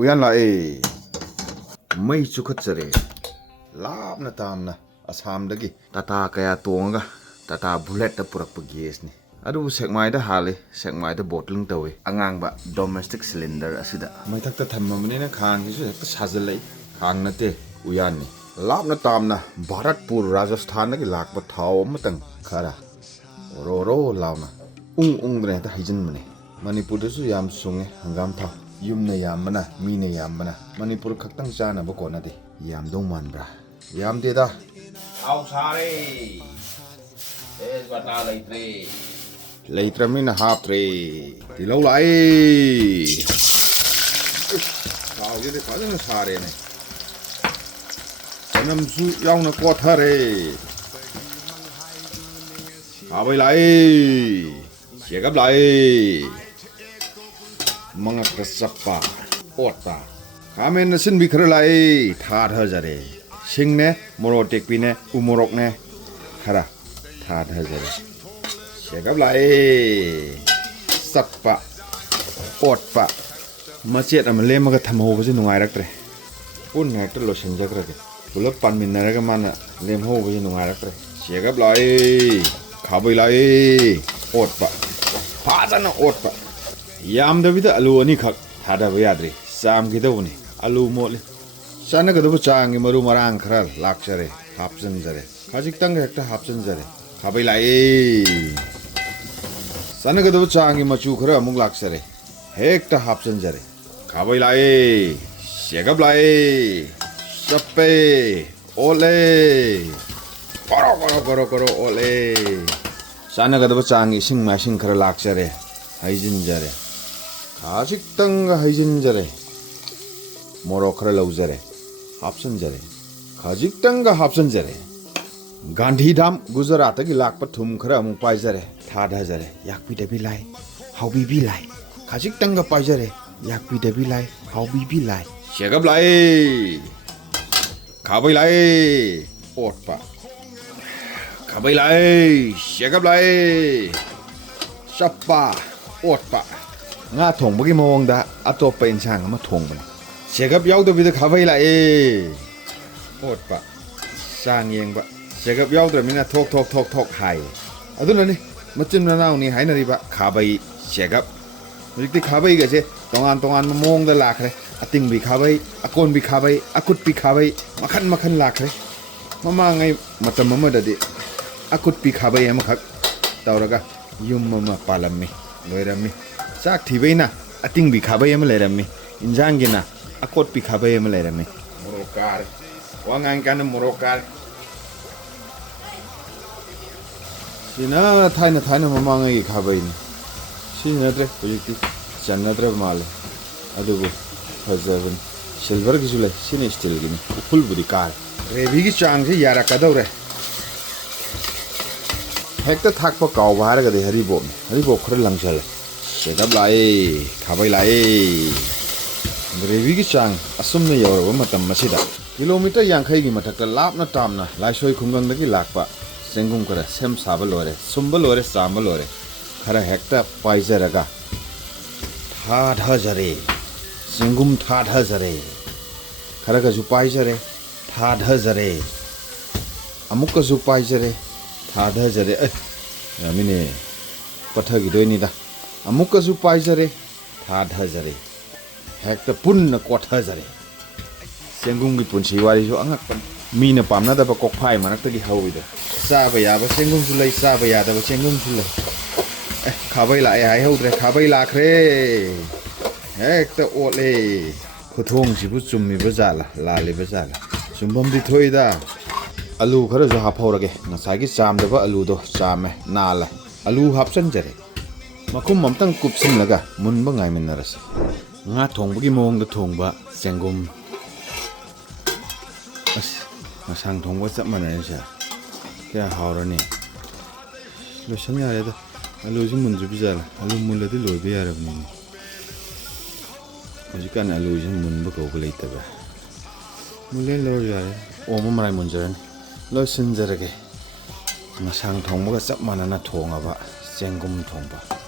Uyan lae mai chukhachare lapna tamna asamdagi tata kaya tonga tata bullet ta purakpa gas ni adu sekmai da hale sekmai da bottling tawe angang ba domestic cylinder asida mai thakta thammamni na khang gi su hekta sajalai khang nate uyan ni lapna tamna bharatpur rajasthan gi lakpa thau matang khara ro launa ung dre ta hijin mane manipur da su yam sunge hangam tha yumna yamana mine yamana manipur khaktang chana ba kona de yam dong manbra yam de da Au sare. Es bata leitra mina hap tre ti lo lai sao ye de ka na sare ne sanam su yaung na ko thare abai lai chegap lai manga krasapa ota kamen na sin bi khar lai tha tha jare sing ne moro tekpi ne umorok ne khara tha tha jare chegap lai sappa otpa machet am le maga thamho ba ji nungai raktre un ngai to lo sin jakra ke pulap pan min na ga mana lem ho ba ji nungai raktre chegap lai khabai lai otpa phajana otpa yam da bida alu ani khak thada ba yadri sam gi dawni alu mole sana ga do chang gi maru marang khara lakchare hapjan jare khajik tang hekta hapjan jare khabai lai sana ga do chang gi machu khara amuk lakchare hekta hapjan jare khabai lai segap lai sappe ole koro ole sana ga do chang gi sing ma sing khara lakchare haijin jare khajik tang haijin jare moro khara laujare hapsan jare khajik tang hapsan jare Gandhi Dham Gujarat gi lakpa thum khara amuk pai jare thada jare yakpi de bi lai haubi bi lai khajik tang pai jare yakpi de bi lai haubi bi lai segap lai khabai lai otpa khabai lai segap lai sappa otpa nga thongbagi mawangda atopa insang ama thongbani segap yaudabida khabai lai otpa sang yengba segap yaudramina thok hai adunani machin nanau ni hainariba khabai segap hujikti khabai ga se tongan mawangda lakhre ating bi khabai akon bi khabai akut bi khabai makhan lakhre mama ngai matam amadadi akut bi khabai amakhak tawraga yum mama palammi loirammi sak thibaina ating bi khabai ama leirammi injang gina akot bi khabai ama leirammi morokar wangang kan morokar sina thaina mamangai khabai ni sinadre hujikti channadre male adugo fajaban silver gi jule sine steel gi ni full budi kar gravy gi chang se yara kadawre hekta thakpa kaw bahar ga de haribo khra langsal segap lai khabai lai gravy gi chang asum ne yoraba matam masida kilometer yankhai gi mathakta lapna tamna laisoi khumgang dagi lakpa sengum kara sem saba lore sumba lore samba lore khara hekta paijaraga tha jare sengum tha jare khara ga ju paijare tha jare amukka ju paijare tha jare amine pathagi doini da amukka ju paijare tha jare hekta punna kotha jare sengum gi punsi wari jo angak pan mina pamna da ba kok phai manak tagi hawida saba ya ba sengum su lai saba ya da ba sengum su lai khabai la ai haudre khabai la khre hekta ole khuthong sibu chummi bajala lali bajala chumbam di thoida alu khara jo haphorage nasagi chamda ba alu do chame nala alu hapchan jare makhum mamtang kupsim laga munba ngai minnaras nga thongbagi mawngda thongba sengum masang thongba chap manai sa kya hawrani lo sanya re da alu ji munju bijala alu muladi lo be yarabni hojikan alu ji munba ko gleita ba mulen lo yare o mo marai munjaran lo sinjarage masang thongba chap manana thongaba sengum thongba